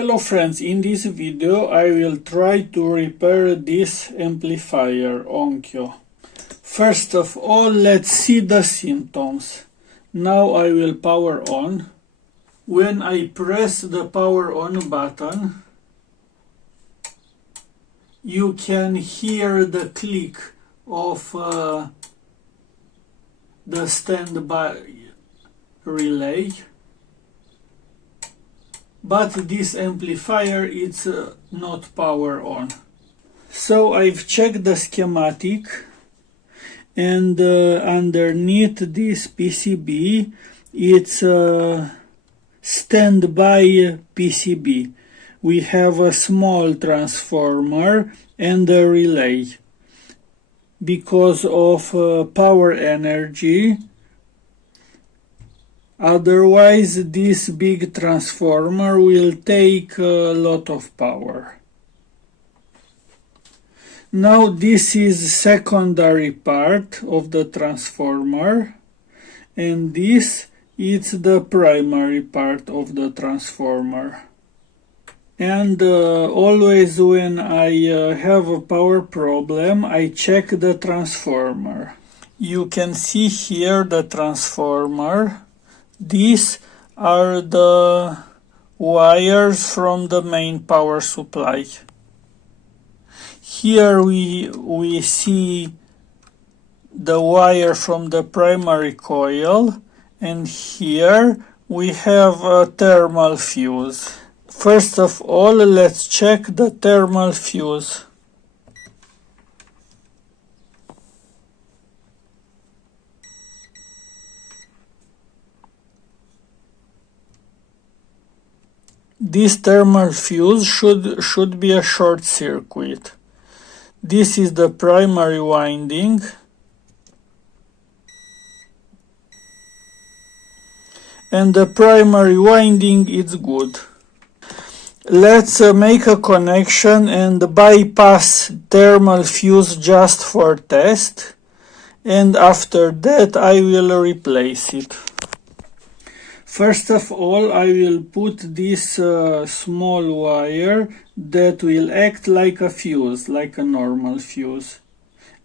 Hello friends, in this video I will try to repair this amplifier Onkyo. First of all, let's see the symptoms. Now I will power on. When I press the power on button, you can hear the click of the standby relay. But this amplifier is not power on. So I've checked the schematic, and underneath this PCB it's a standby PCB. We have a small transformer and a relay. Because of power energy, otherwise this big transformer will take a lot of power. Now this is secondary part of the transformer, and this is the primary part of the transformer. And always when I have a power problem, I check the transformer. You can see here the transformer. These are the wires from the main power supply. Here we see the wire from the primary coil, and here we have a thermal fuse. First of all, let's check the thermal fuse. This thermal fuse should be a short circuit. This is the primary winding. And the primary winding is good. Let's make a connection and bypass thermal fuse just for test. And after that I will replace it. First of all, I will put this small wire that will act like a fuse, like a normal fuse.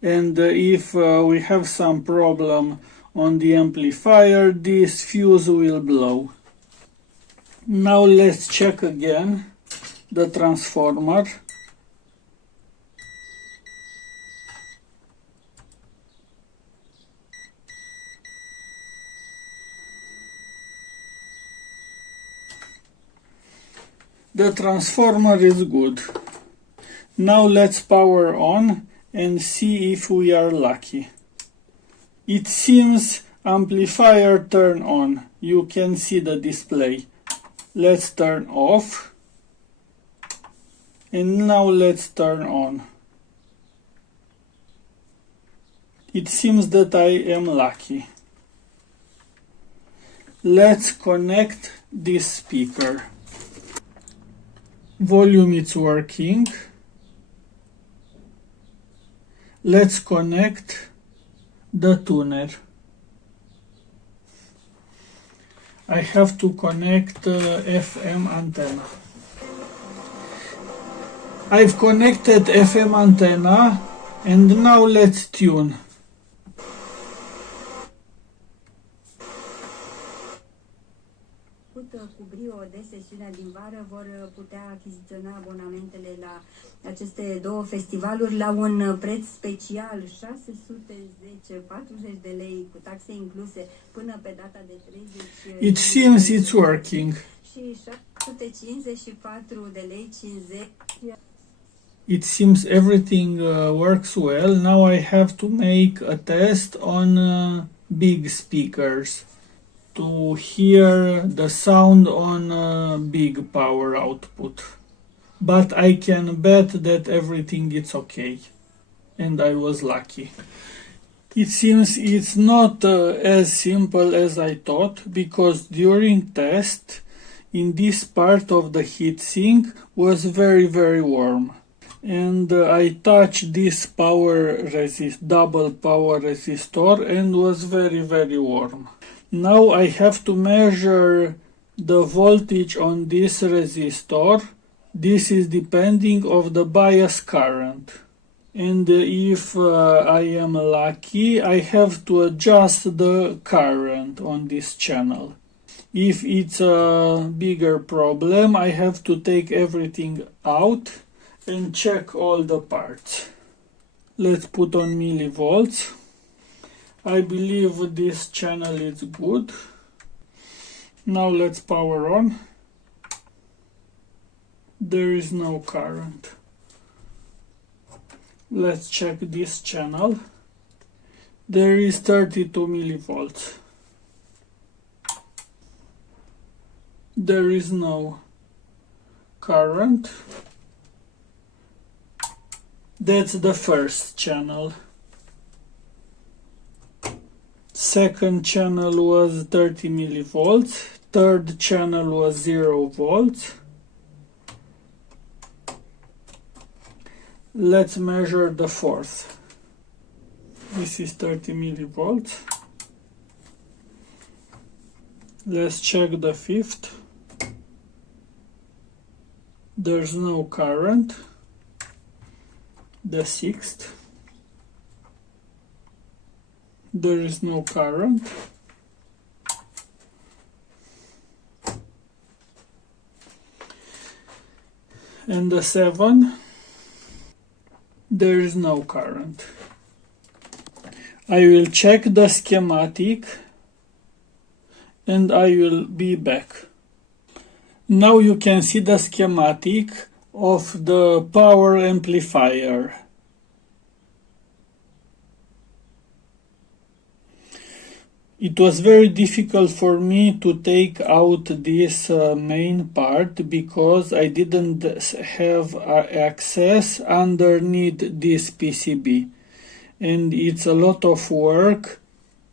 And if we have some problem on the amplifier, this fuse will blow. Now let's check again the transformer. The transformer is good. Now let's power on and see if we are lucky. It seems amplifier turn on. You can see the display. Let's turn off. And now let's turn on. It seems that I am lucky. Let's connect this speaker. Volume is working. Let's connect the tuner. I have to connect FM antenna. I've connected FM antenna, and now let's tune. Cu brio de sesiunea din vară vor putea achiziționa abonamentele la aceste două festivaluri la un preț special, 610-40 de lei cu taxe incluse până pe data de 30. It seems it's working. Și 754 de lei 50. It seems everything works well. Now I have to make a test on big speakers to hear the sound on big power output. But I can bet that everything is okay. And I was lucky. It seems it's not as simple as I thought, because during test, in this part of the heatsink was very warm. And I touched this double power resistor, and was very warm. Now I have to measure the voltage on this resistor. This is depending of the bias current. And if I am lucky, I have to adjust the current on this channel. If it's a bigger problem, I have to take everything out and check all the parts. Let's put on millivolts. I believe this channel is good. Now let's power on. There is no current. Let's check this channel. There is 32 millivolts. There is no current. That's the first channel. Second channel was 30 millivolts. Third channel was 0 volts. Let's measure the fourth. This is 30 millivolts. Let's check the fifth. There's no current. The sixth. There is no current. And the 7, there is no current. I will check the schematic and I will be back. Now you can see the schematic of the power amplifier. It was very difficult for me to take out this main part because I didn't have access underneath this PCB, and it's a lot of work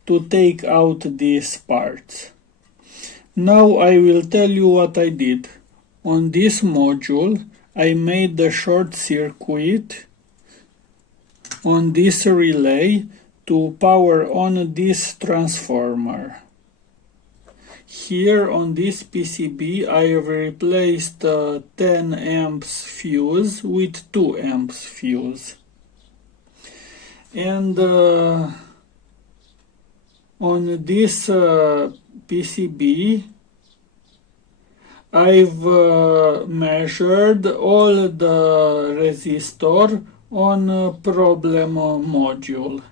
to take out these parts. Now I will tell you what I did. On this module I made the short circuit on this relay to power on this transformer. Here on this PCB I have replaced 10 amps fuse with 2 amps fuse. And on this PCB I've measured all the resistor on problem module,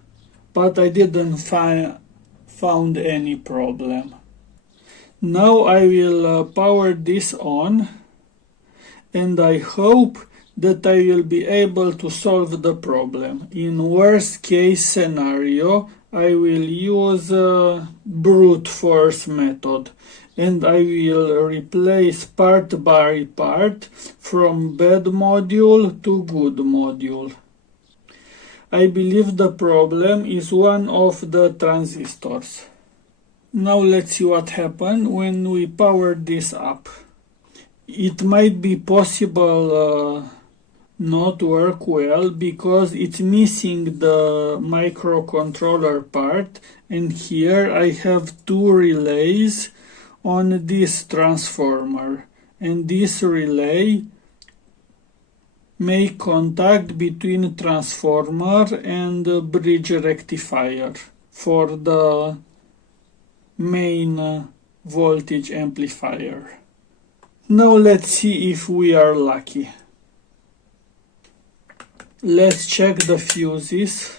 but I didn't found any problem. Now I will power this on, and I hope that I will be able to solve the problem. In worst case scenario, I will use brute force method, and I will replace part by part from bad module to good module. I believe the problem is one of the transistors. Now let's see what happened when we power this up. It might be possible not work well because it's missing the microcontroller part, and here I have 2 relays on this transformer, and this relay make contact between transformer and bridge rectifier for the main voltage amplifier. Now let's see if we are lucky. Let's check the fuses.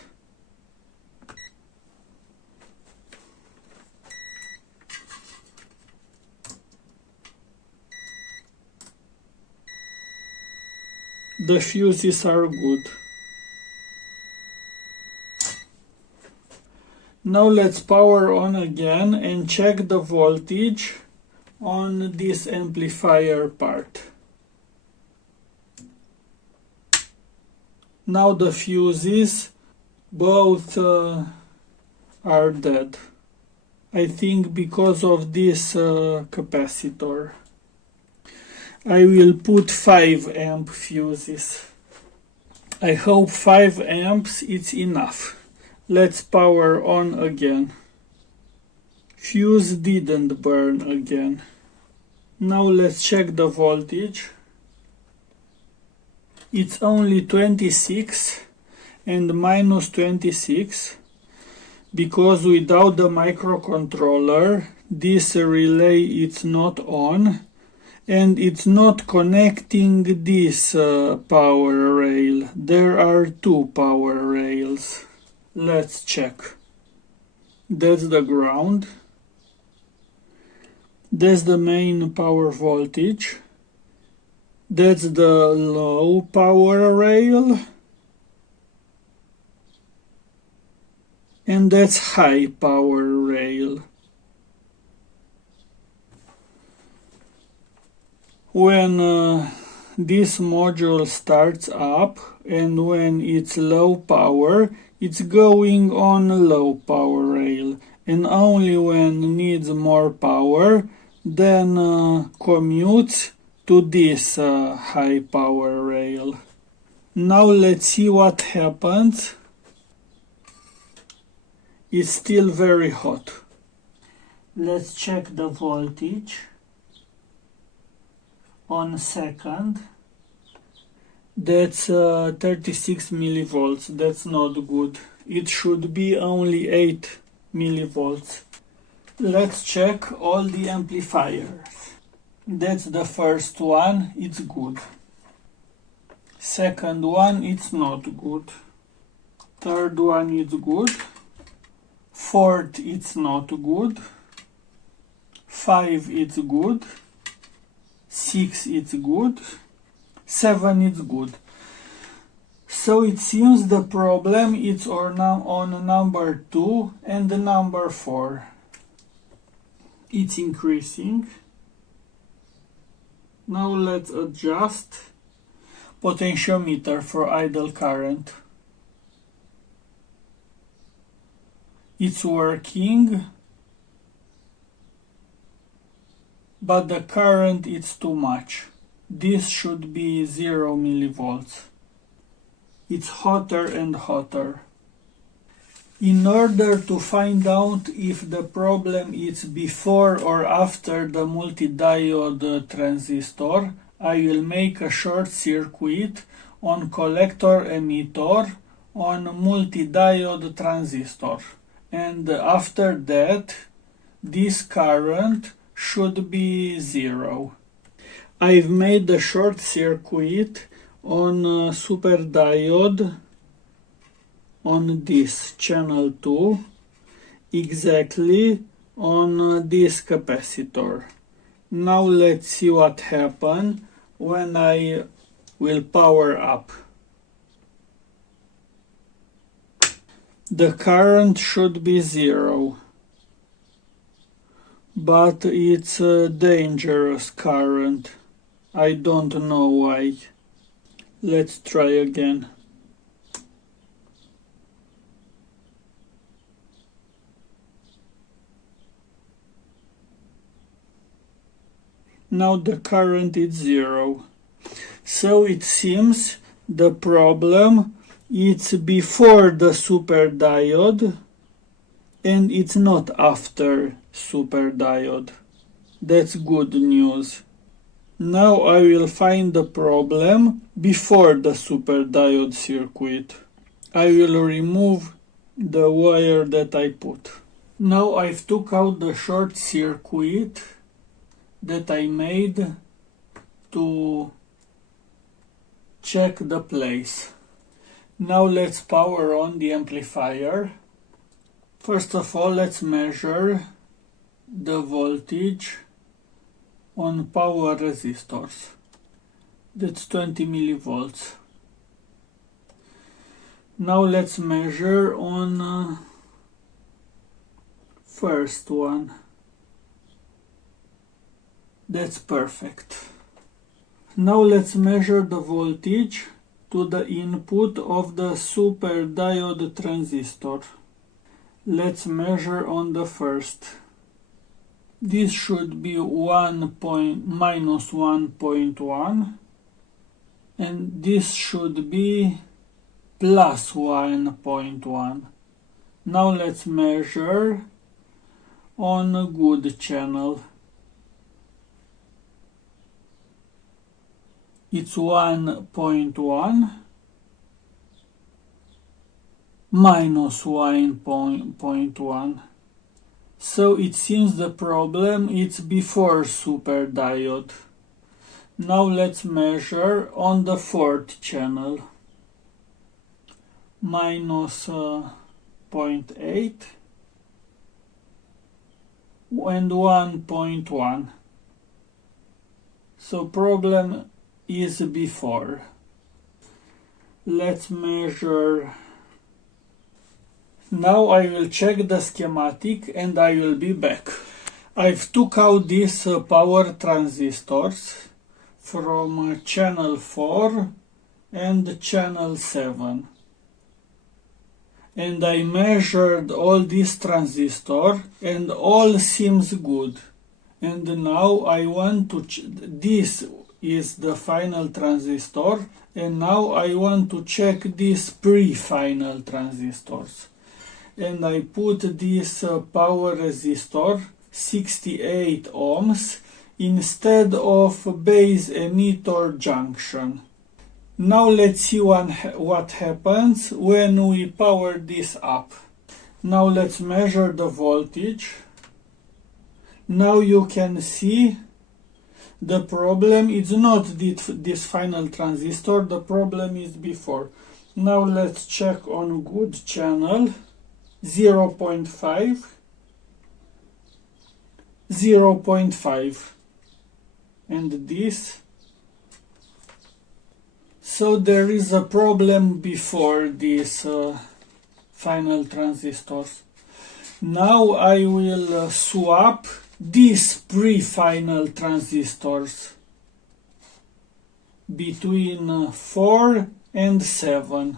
The fuses are good. Now let's power on again and check the voltage on this amplifier part. Now the fuses both are dead. I think because of this capacitor. I will put 5 amp fuses. I hope 5 amps is enough. Let's power on again. Fuse didn't burn again. Now let's check the voltage. It's only 26 and minus 26, because without the microcontroller this relay is not on and it's not connecting this power rail. There are two power rails. Let's check. That's the ground. That's the main power voltage. That's the low power rail. And that's high power rail. When this module starts up and when it's low power, it's going on low power rail, and only when needs more power then commutes to this high power rail. Now let's see what happens. It's still very hot. Let's check the voltage on second. That's 36 millivolts. That's not good. It should be only 8 millivolts. Let's check all the amplifiers. That's the first one, it's good. Second one, it's not good. Third one, it's good. Fourth, it's not good. 5, it's good. 6, it's good. 7, it's good. So it seems the problem is on number 2 and the number 4. It's increasing. Now let's adjust potentiometer for idle current. It's working, but the current is too much. This should be 0 millivolts. It's hotter and hotter. In order to find out if the problem is before or after the multidiode transistor, I will make a short circuit on collector emitter on multidiode transistor. And after that, this current should be 0. I've made a short circuit on super diode on this channel 2, exactly on this capacitor. Now let's see what happens when I will power up. The current should be 0, but it's a dangerous current. I don't know why. Let's try again. Now the current is 0. So it seems the problem is before the super diode and it's not after super diode. That's good news. Now I will find the problem before the super diode circuit. I will remove the wire that I put. Now I've took out the short circuit that I made to check the place. Now let's power on the amplifier. First of all, let's measure the voltage on power resistors. That's 20 millivolts. Now let's measure on first one. That's perfect. Now let's measure the voltage to the input of the super diode transistor. Let's measure on the first. This should be minus 1.1 and this should be plus 1.1. Now let's measure on a good channel. it's 1.1 minus 1.1. So it seems the problem is before super diode. Now let's measure on the fourth channel. Minus 0.8 and 1.1. So problem is before. Let's measure. Now I will check the schematic and I will be back. I've took out these power transistors from channel 4 and channel 7. And I measured all these transistors and all seems good. And now I want to, this is the final transistor, and now I want to check these pre-final transistors. And I put this power resistor 68 ohms instead of base emitter junction. Now let's see what happens when we power this up. Now let's measure the voltage. Now you can see the problem is not this final transistor, the problem is before. Now let's check on good channel. 0.5, 0.5, and this. So there is a problem before these final transistors. Now I will swap these pre-final transistors between 4 and 7.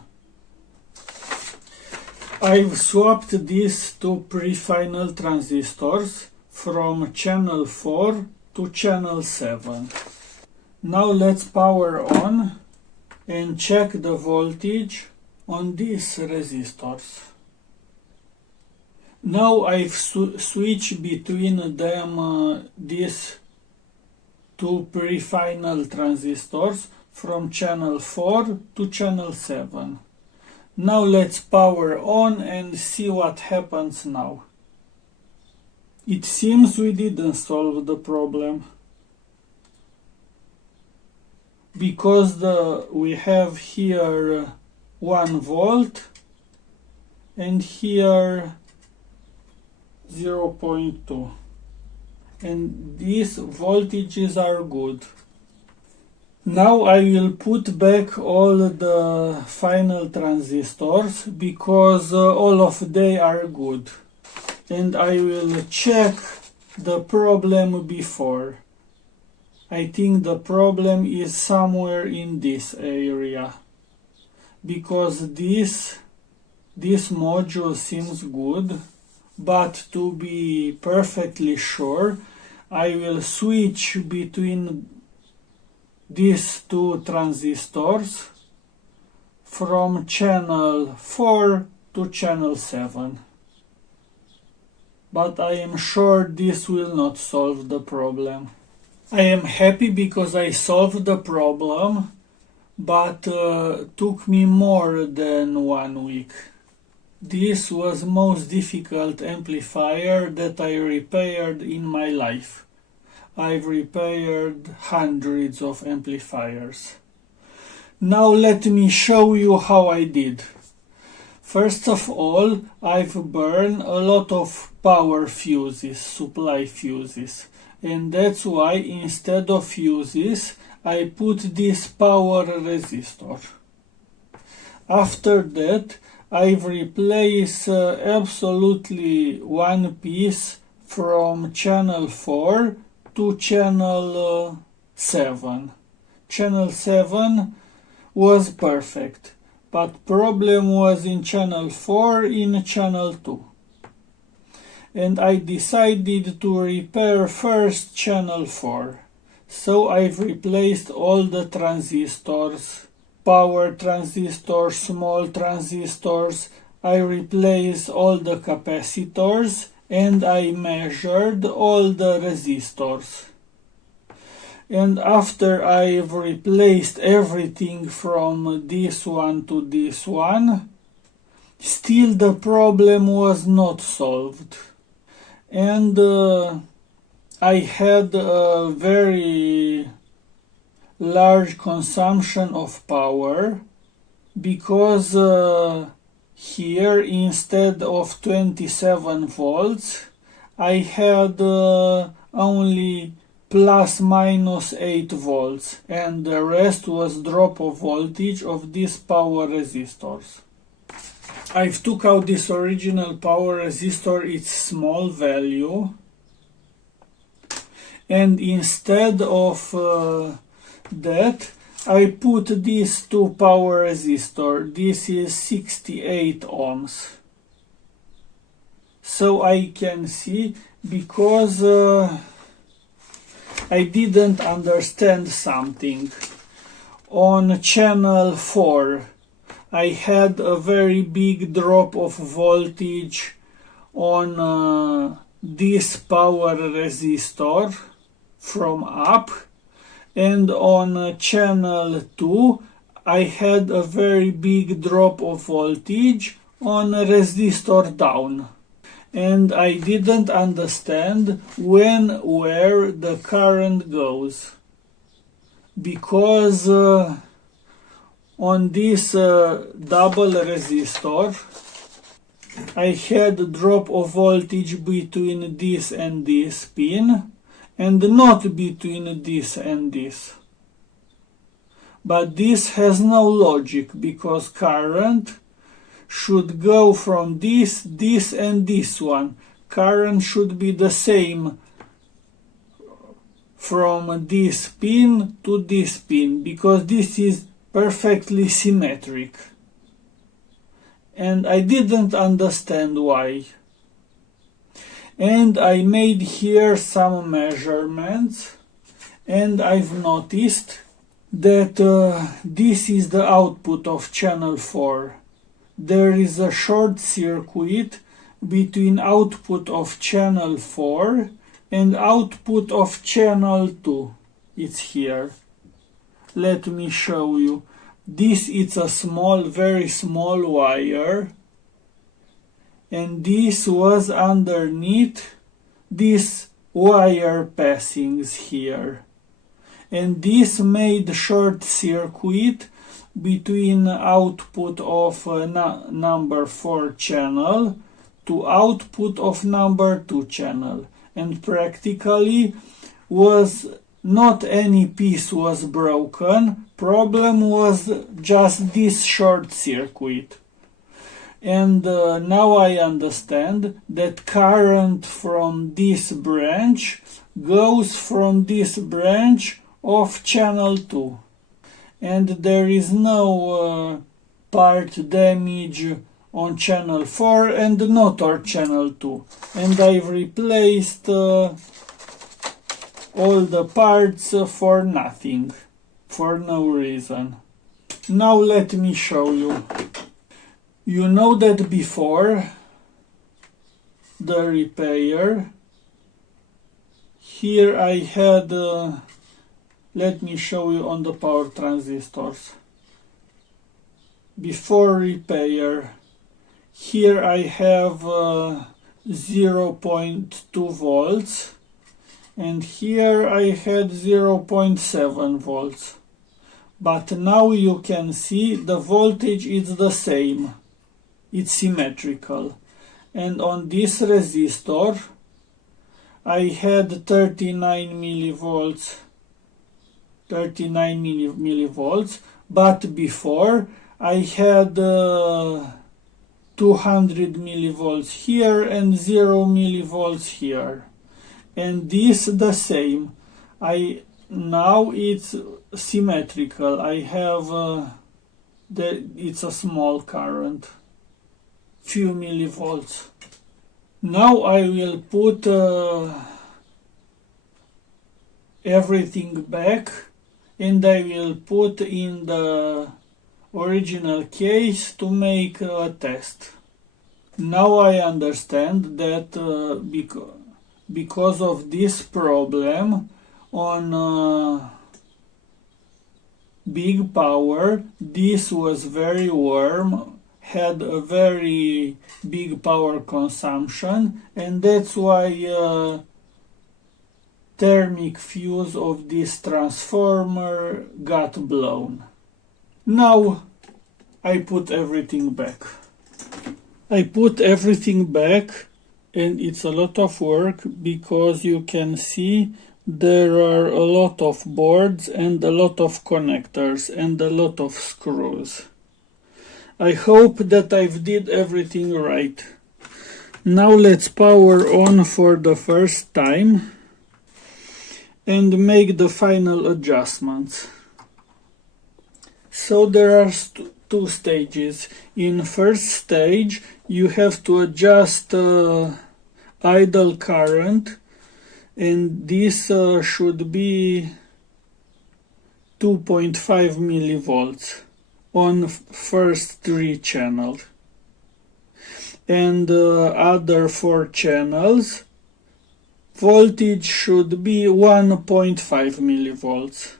I've swapped these two pre-final transistors from channel 4 to channel 7. Now let's power on and check the voltage on these resistors. Now I've switched between them these two pre-final transistors from channel 4 to channel 7. Now let's power on and see what happens now. It seems we didn't solve the problem, because we have here 1 volt and here 0.2, and these voltages are good. Now I will put back all the final transistors because all of they are good, and I will check the problem before. I think the problem is somewhere in this area, because this module seems good, but to be perfectly sure I will switch between these two transistors from channel 4 to channel 7. But I am sure this will not solve the problem. I am happy because I solved the problem, but took me more than 1 week. This was most difficult amplifier that I repaired in my life. I've repaired hundreds of amplifiers. Now let me show you how I did. First of all, I've burned a lot of power fuses, supply fuses, and that's why instead of fuses I put this power resistor. After that, I've replaced absolutely one piece from channel 4 to channel 7. Channel 7 was perfect, but problem was in channel 4 in channel 2. And I decided to repair first channel 4. So I've replaced all the transistors, power transistors, small transistors. I replaced all the capacitors and I measured all the resistors. and after I've replaced everything from this one to this one, still the problem was not solved. And I had a very large consumption of power, because here instead of 27 volts I had only plus minus 8 volts, and the rest was drop of voltage of these power resistors. I've took out this original power resistor, its small value, and instead of that I put these two power resistor. This is 68 ohms. So I can see, because I didn't understand something. On channel 4 I had a very big drop of voltage on this power resistor from up, and on channel 2 I had a very big drop of voltage on resistor down. And I didn't understand where the current goes, because on this double resistor I had a drop of voltage between this and this pin, and not between this and this. But this has no logic, because current should go from this and this one. Current should be the same from this pin to this pin, because this is perfectly symmetric. And I didn't understand why. And I made here some measurements, and I've noticed that this is the output of channel 4. There is a short circuit between output of channel 4 and output of channel 2. It's here. Let me show you. This is a small, very small wire, and this was underneath this wire passings here, and this made short circuit between output of number 4 channel to output of number 2 channel, and practically was not any piece was broken. Problem was just this short circuit. And now I understand that current from this branch goes from this branch of channel 2. And there is no part damage on channel 4 and not on channel 2. And I've replaced all the parts for nothing, for no reason. Now let me show you. You know that before the repair, here I had, let me show you on the power transistors. Before repair, here I have 0.2 volts, and here I had 0.7 volts. But now you can see the voltage is the same. It's symmetrical. And on this resistor I had 39 millivolts, but before I had 200 millivolts here and 0 millivolts here. And this the same. Now it's symmetrical. I have it's a small current, few millivolts. Now I will put everything back, and I will put in the original case to make a test. Now I understand that because of this problem on big power. This was very warm, had a very big power consumption, and that's why thermic fuse of this transformer got blown. Now I put everything back. And it's a lot of work because you can see there are a lot of boards and a lot of connectors and a lot of screws. I hope that I've did everything right. Now let's power on for the first time and make the final adjustments. So there are two stages. In first stage you have to adjust idle current, and this should be 2.5 millivolts on first 3 channels, and other 4 channels voltage should be 1.5 millivolts.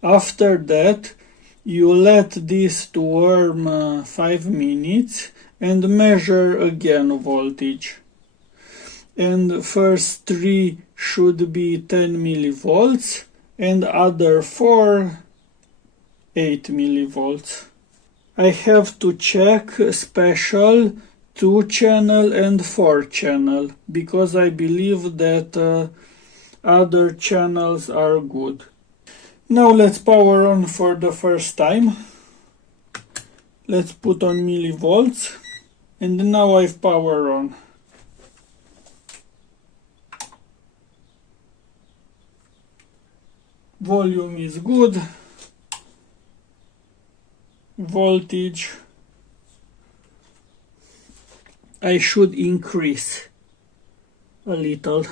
After that you let this to warm 5 minutes and measure again voltage. And first 3 should be 10 millivolts and other 4 8 millivolts. I have to check special 2 channel and 4 channel because I believe that other channels are good. Now let's power on for the first time. Let's put on millivolts, and now I've power on. Volume is good. Voltage I should increase a little.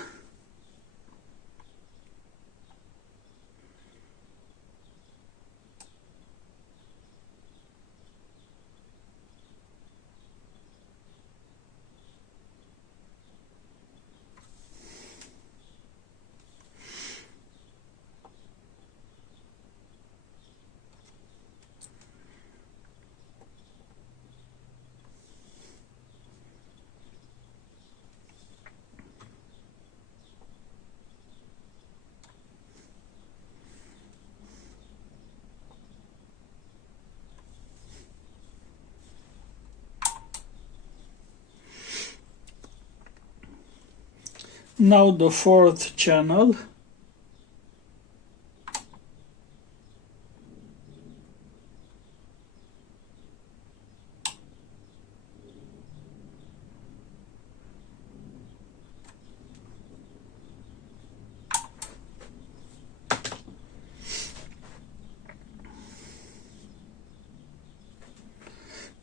Now the 4th channel.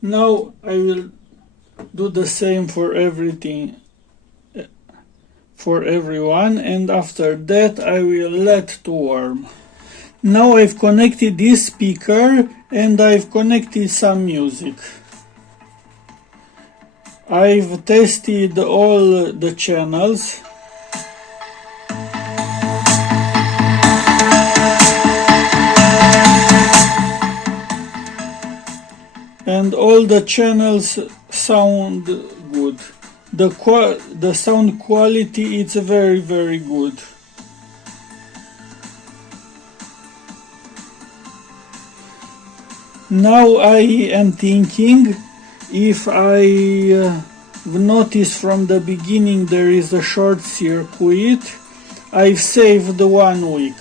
Now I will do the same for everything, for everyone, and after that I will let to warm. Now I've connected this speaker and I've connected some music. I've tested all the channels. And all the channels sound good. The sound quality is very, very good. Now I am thinking, if I notice from the beginning there is a short circuit, I've saved 1 week.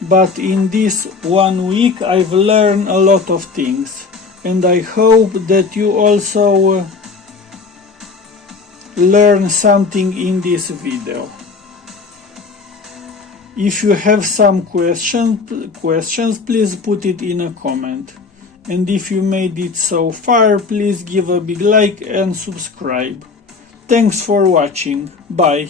But in this 1 week I've learned a lot of things. And I hope that you also learn something in this video. If you have some questions, please put it in a comment. And if you made it so far, please give a big like and subscribe. Thanks for watching. Bye.